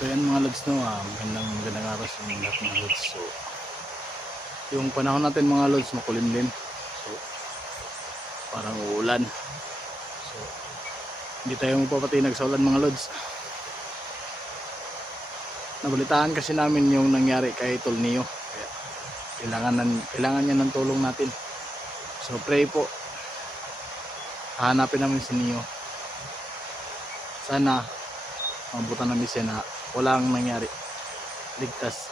So yan mga lods, no, magandang araw sa mga lahat mga lods. So yung panahon natin mga lods makulimlim. So parang uulan. So hindi tayo mapapatinag sa ulan mga lods. Nabalitaan kasi namin yung nangyari kay Tol Neo. Kaya kailangan niya ng tulong natin. So pray po. Hahanapin namin si Neo. Sana mabutan namin siya na walang nangyari. Ligtas.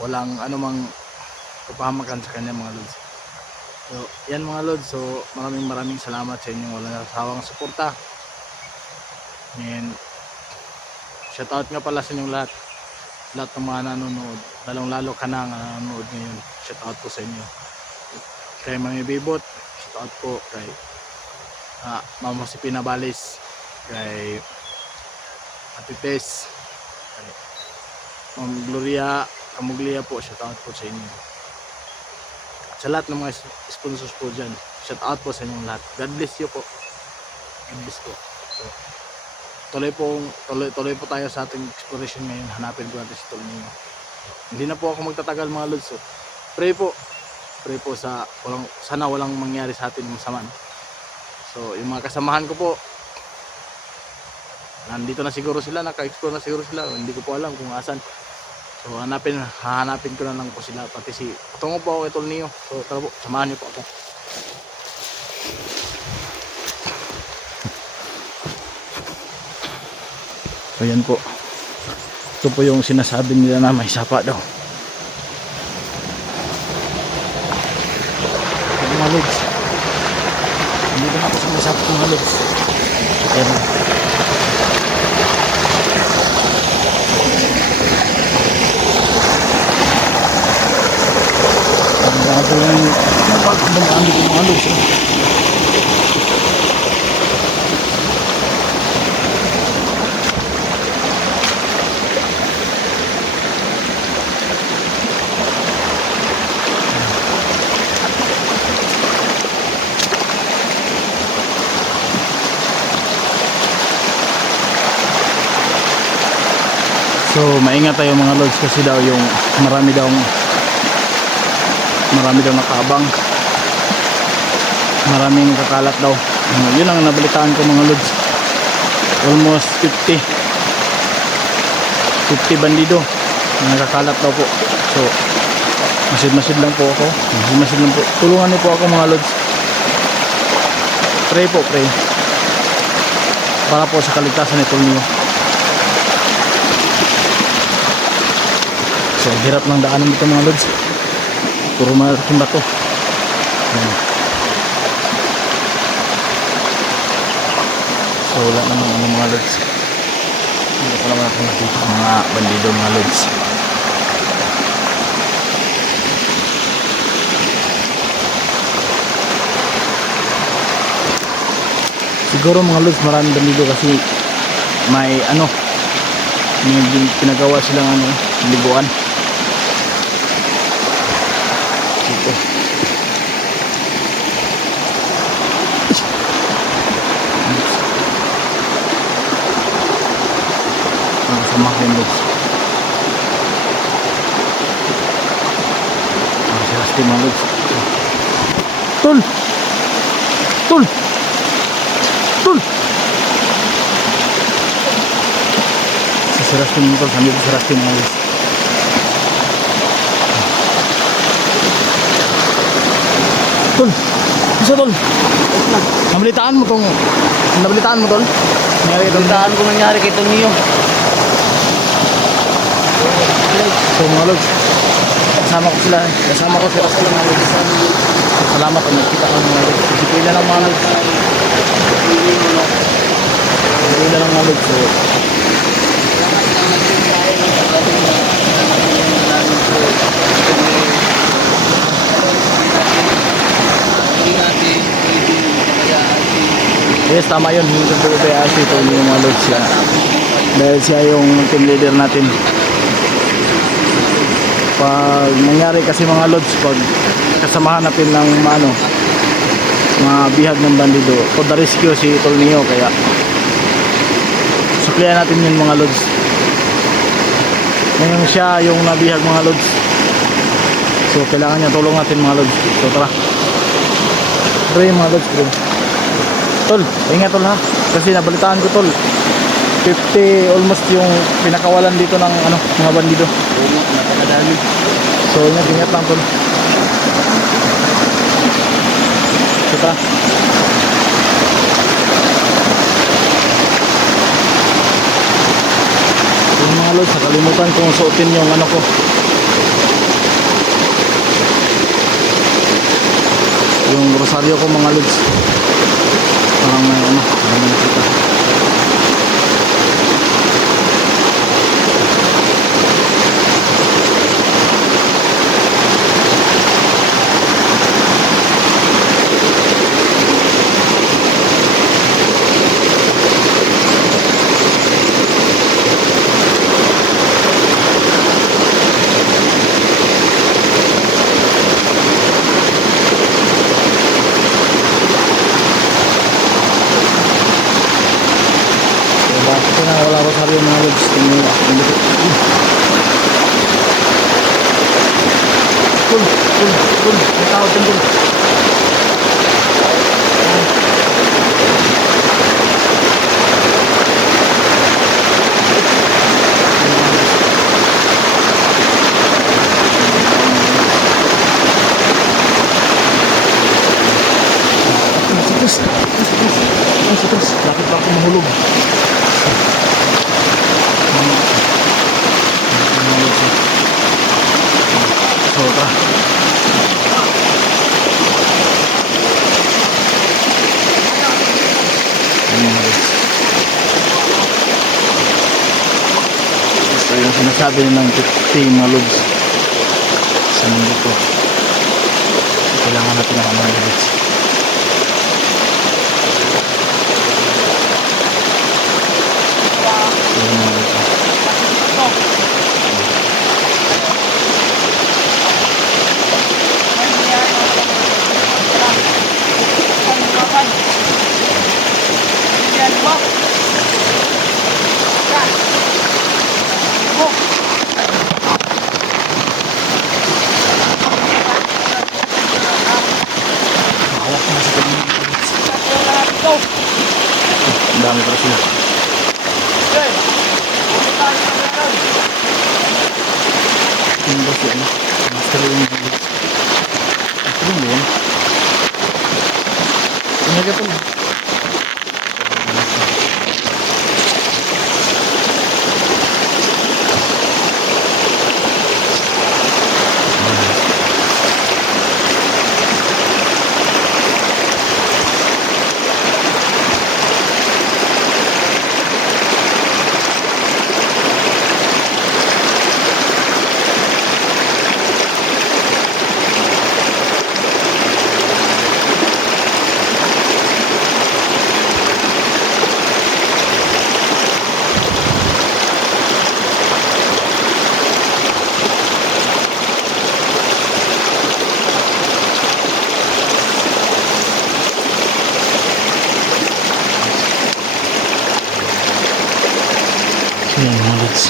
Walang anumang kapahamakan sa kanya mga lods. So yan mga lods. So maraming salamat sa inyong walang sawang suporta. And shoutout nga pala sa inyong lahat ng mga nanonood, lalong-lalo ka na nanonood ngayon. Shoutout po sa inyo. Kay Mami Bibot, shoutout po kay Mama si Pinabalis, kay Ate Tess, kay Ma'am Gloria Camuglia po, shoutout po sa inyo. At sa lahat ng mga sponsors po dyan, shoutout po sa inyong lahat. God bless you po. God bless po. So, tuloy po tayo sa ating exploration ngayon. Hanapin po natin si Tol Neo. Hindi na po ako magtatagal mga lods. So, pray po sa sana walang mangyari sa atin masama. So yung mga kasamahan ko po, nandito na siguro sila, naka-explore na siguro sila, hindi ko po alam kung asan. So hahanapin ko na lang po sila, pati si patungo po ako kay Tol Neo. So tara po, samahan niyo po ako. So yan po, ito po yung sinasabi nila na may sapa daw. Mga lods, hindi na ako sa may sapa mga lods. Ayan. Ang bago yung dumaan dito mga lods. So maingat tayo mga lods kasi daw yung marami daw nakaabang, maraming kakalat daw. Yun ang nabalitaan ko mga lods, almost 50 bandido nakakalat daw po. So masid lang po ako, tulungan niyo po ako mga lods. Pray para po sa kaligtasan ni Tol Neo. So hirap ng daanan dito mga lods, puro malaking bato. So wala naman mga lods, hindi ko naman ako nakita mga bandido mga lods. Siguro mga lods maraming bandido kasi may pinagawa silang liguan dito. Ang sama ko yung lods. Ang sarasti mga lods. Tol! Si sarasti mo tol, sambil sarasti mga lods. Tol, isa tol. Nabalitaan mo tol? Nangyari kay Tol Neo. So mga lods, kasama ko sila mga lods. Salamat kung nagkita ka mga lods. Pila lang mga lods. So yes, tama yun. Hindi ko kaya si Tol Neo mga lods siya. Dahil siya yung team leader natin. Pag nangyari kasi mga lods, pag kasamahan natin ng mga bihag ng bandido, for the rescue si Tol Neo. Kaya supplyan natin yun mga lods. Ngayon siya yung nabihag mga lods. So kailangan niya tulong natin mga lods. So tara. Tara yung mga lods bro. Tol, ingat tol ha. Kasi nabalitaan ko tol, 50 almost yung pinakawalan dito ng ano, mga bandido. Napakadami. So ingat lang tol. So tara. So mga lods, nakalimutan kong suotin yung ano ko, yung rosaryo ko mga lods. Parang may ano, parang may nakita. Bakit ko na wala rosaryo mga lods? Tingnan mo. Tol, may tao dyan tol. Terus, bakit pa ako mahulog? So, tara. So, yung sinasabi ng 50 mga lods sa mundo ko, kailangan natin ng mga lods. Ang dami pa sila. Tingin ba siya ano? Mas kalawin yung bilis. Ito yung yun. Tingin ka pala. Ayan mga lods.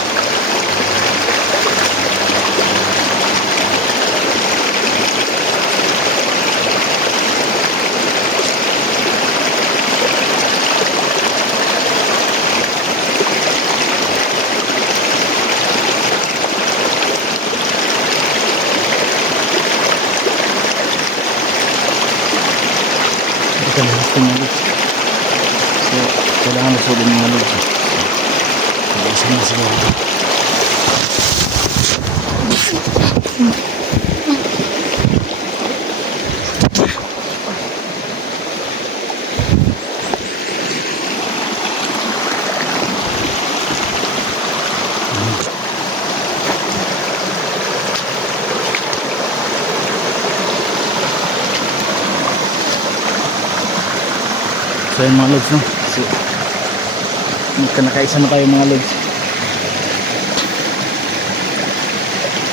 Ito ka lahat mga lods. So, kailangan nasulong mga lods. Isa na siguro. So yun mga lods, no? So, nakaisa na tayo mga lods.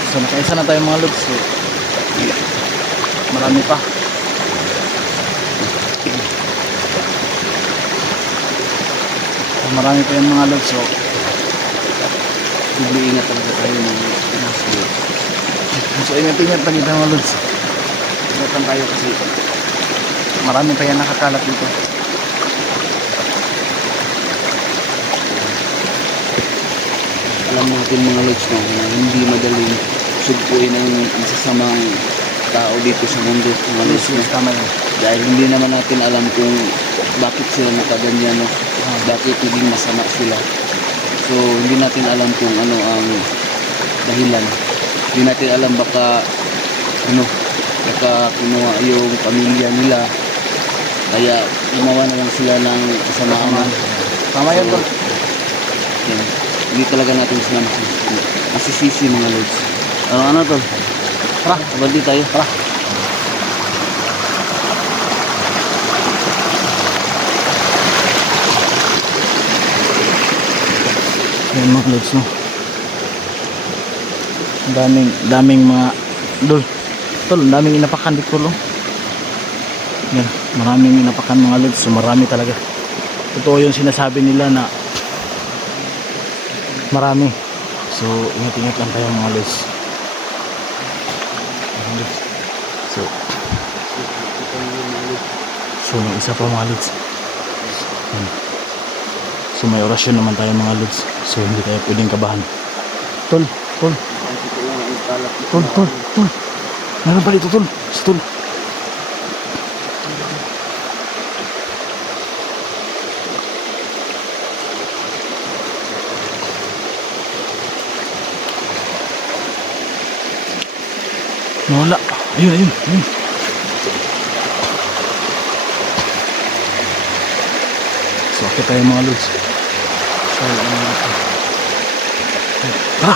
So nakaisa na tayo mga lods. So, marami pa. marami pa yan mga lods. So, Ingat talaga tayo ng pinasuyo. ingat-ingat pa dito mga lods. Ingatan tayo kasi Marami pa yan nakakalat dito. alam natin mga lods no, na hindi madaling sugpuin ang masasamang tao dito sa mundo mga lods no. Tama yun. Dahil hindi naman natin alam kung bakit sila nakaganyan no, bakit naging masama sila. So hindi natin alam kung ano ang dahilan. Hindi natin alam baka kinuha yung pamilya nila kaya gumawa na lang sila ng kasamaan. Tama yan tol. Yan. Hindi talaga natin sila masisisi mga lods. Ano tol? Tara. Abadi tayo. Tara. Ayan mga lods no. Daming mga tol, daming inapakan dito tol. Yan, maraming inapakan mga lods. So marami talaga. Totoo yung sinasabi nila na marami. So ingat-ingat lang tayo mga lods. So may isa pa mga lods. Yan. So may orasyon naman tayo mga lods. So hindi tayo pwedeng kabahan. Tol. Meron pa dito tol. Tol. Nawala. Ayun. So akit tayo mga lods. So tara.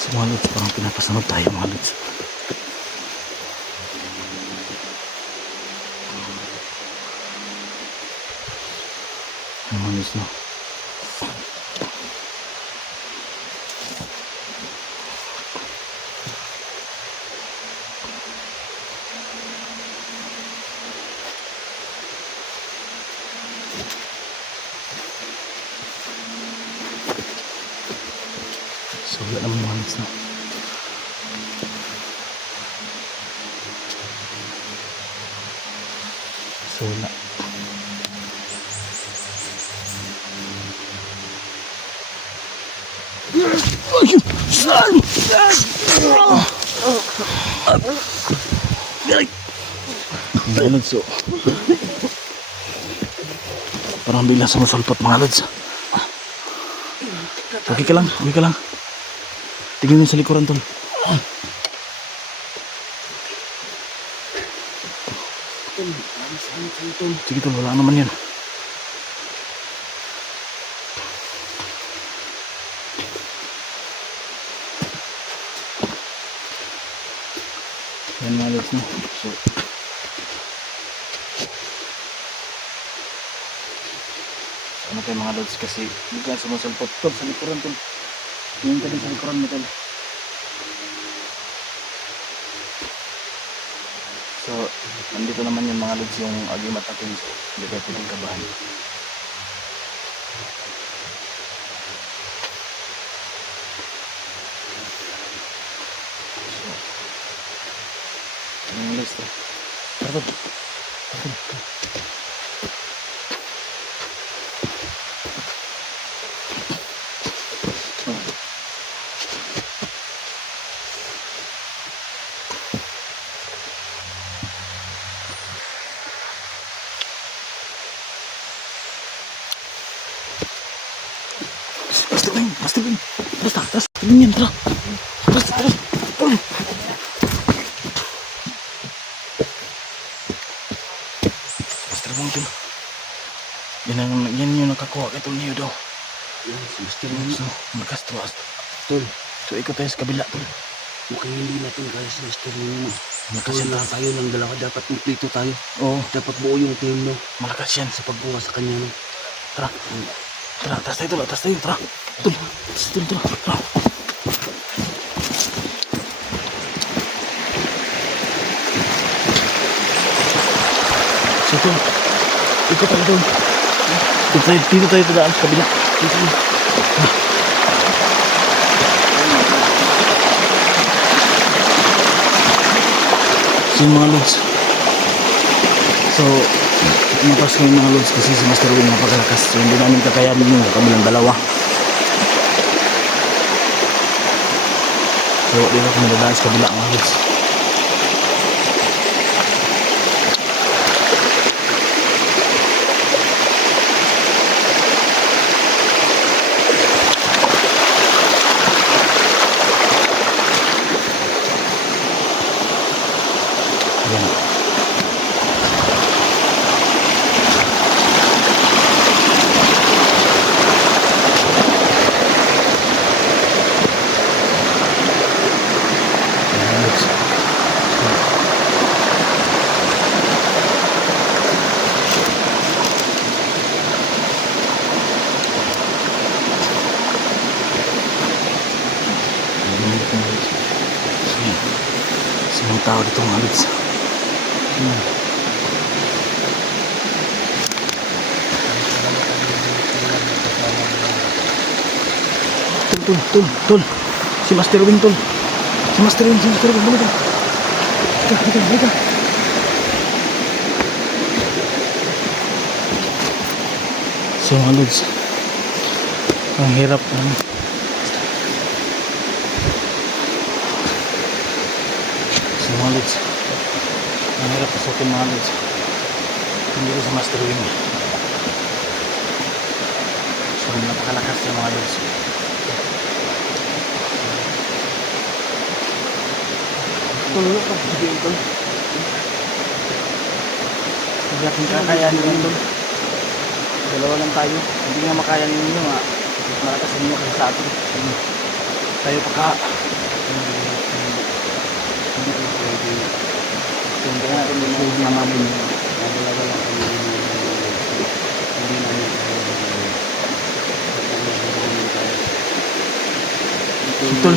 So mga lods, parang pinapasunod tayo mga lods. Mga lods no. So wala naman mga lods no. So wala. Mga lods so parang biglang sumusulpot mga lods. Okay ka lang. Tingin mo sa likuran tol. Sige tol, wala naman yan. Yan mga lods no. So ano tayo mga lods kasi biglang sumusulpot tol sa likuran tol. Tingin ka din sa likuran mo tol. So nandito naman yung mga lods yung agimat natin. So hindi tayo pwedeng kabahan. So yung lods tol. Tara tol. Basta, tingin yan, tara. Basta, tara. Basta lang ito. Yan yung nakakuha kay Tol Neo daw. Yan, Mr. Nino. So, magkastuwas. Tol, So, ikot tayo sa kabila, Tol. mukhang hindi natin kaya si Mr. Nino. Malakas yan, Kaya Tol. tayo ng dalawa, dapat kumplito tayo. Oo, Dapat buo yung team no, malakas yan. sa pagbuha sa kanya no. Tara. Tara, taas tayo, tara, taas tayo, tara. Tol, taas tayo, tara, tara. So, tol, ikot tayo, tol. Dito tayo daan sa kabila. Dito tayo. So, yung mga lods. So, tumatas ko yung mga lods kasi si Master Wing napakalakas. So, hindi namin kakayanin yung kabilang dalawa. So, dito kami dadaan sa kabila mga lods. Ayan. Ayan, lods. Ayan, dito mga lods. Ayan. So, mga tao dito mga lods. Ayan. Tol. Si Master Wing, tol. Si Master Wing, balik ka. Halika. So mga lods, ang hirap ano. So mga lods, ang hirap pasukin mga lods. Hindi ko si Master Wing. So napakalakas yung mga lods. Tulog ka, sige ito. Hindi natin kakayanin yan doon. Dalawa lang tayo. Hindi nga makaya ninyo nga. Malakas ninyo kasi sa atin. Tayo pa ka. Hindi ko pwede. So hindi natin din naman. Dalawa lang kami. Hindi namin kaya. Tol.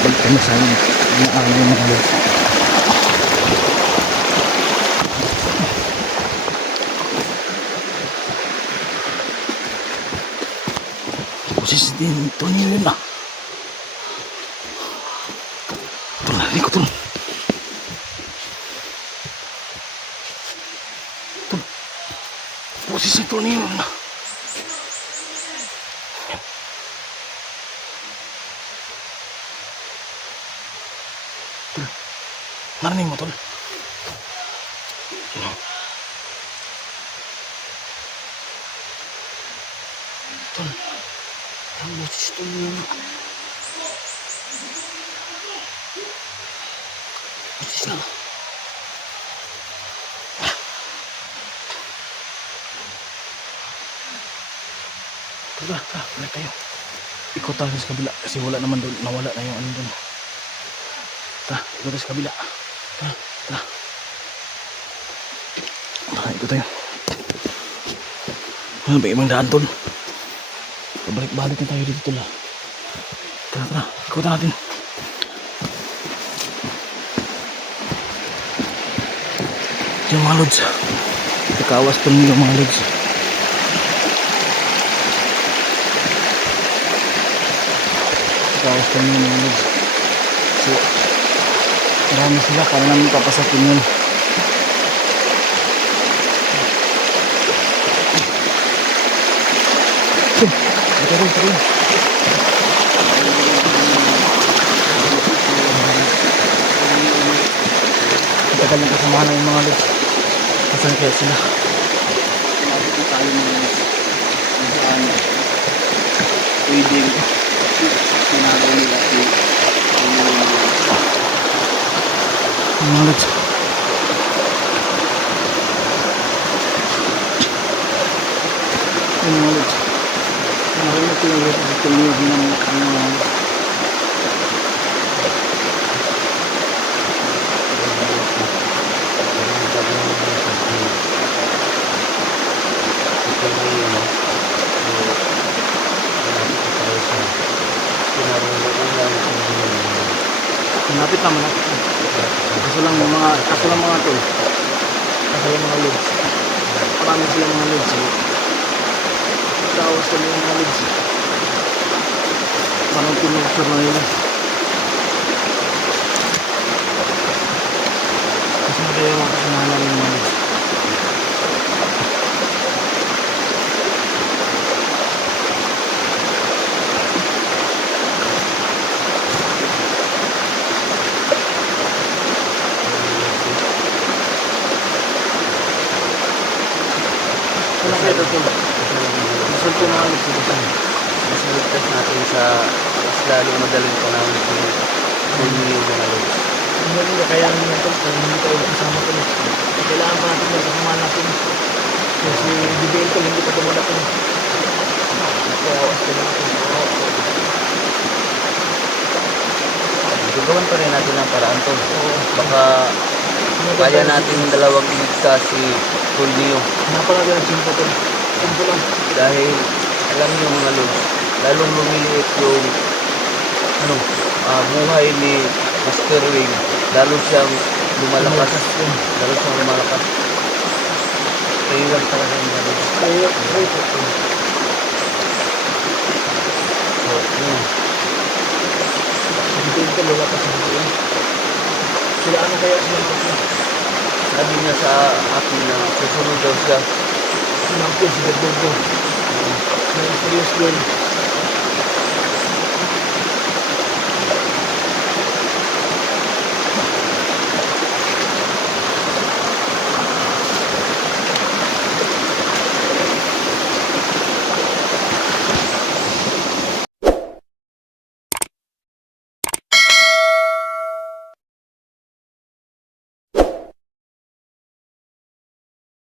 Balik kami sa amin. Inaaraw yung mga lods. Posisi din ito niyo yun na. Ito na, rin ko ito. Posisi ito niyo yun na. Narinig mo, tol? Tol, ang boses tol yun. Boses na. Tara, balik tayo. Ikot tayo sa kabila kasi wala naman doon, nawala na yung ano doon. Tara, ikot tayo sa kabila. Tara. Ikot tayo. Ano ba ibang daan, tol? Pabalik-balik na tayo dito, tol. Tara, ikutan natin. Ito yung mga lods. Nakawas tol nila mga lods. Nakawas tol nila mga lods. So, marami sila. Kaya namin papasakin yun. Ito. Tagal ng kasamahan ng mga lods. Kasan kaya sila? Sinabi ko tayo mga lods. Saan pwedeng sinagaw nila Mga lods. Yan mga lods. Narinig ko yung lods. Ito yung malapit na, malapit na. Kaso lang mga tol. Kaso lang mga lods. Marami silang mga lods. Tawas kami yung mga lods. Parang pinag-sure na nila. Kasi na kayo mga kasanahan yung mga lods. Ano kayo ito? Masal po mga lods. Mas maligtas natin sa mas lalong madaling panahon kung hindi yung mga lods. Hindi nila kaya naman ito kung hindi tayo kasama ko. Kailangan pa natin yung kasama natin. Kasi BBL ko hindi pa tumulak ko. Kaya awas ko natin. Gagawan pa rin natin ang paraan to. Baka kaya natin yung dalawang iligtas si Fulvio. Napakaganda ng simpo ko. Simpo lang. Dahil alam niyo mga lods, lalong lumiliit yung buhay ni Master Wing. Lalo siyang lumalakas. Lalo siyang lumalakas. Kaya lang talaga yung mga lods. Kaya So, yun. BBL ko lalakas ng BBL. Sila ano kaya silang kasi? Sabi niya sa akin na susunod daw siya. Sinampi si Gagdogo. May serious girl.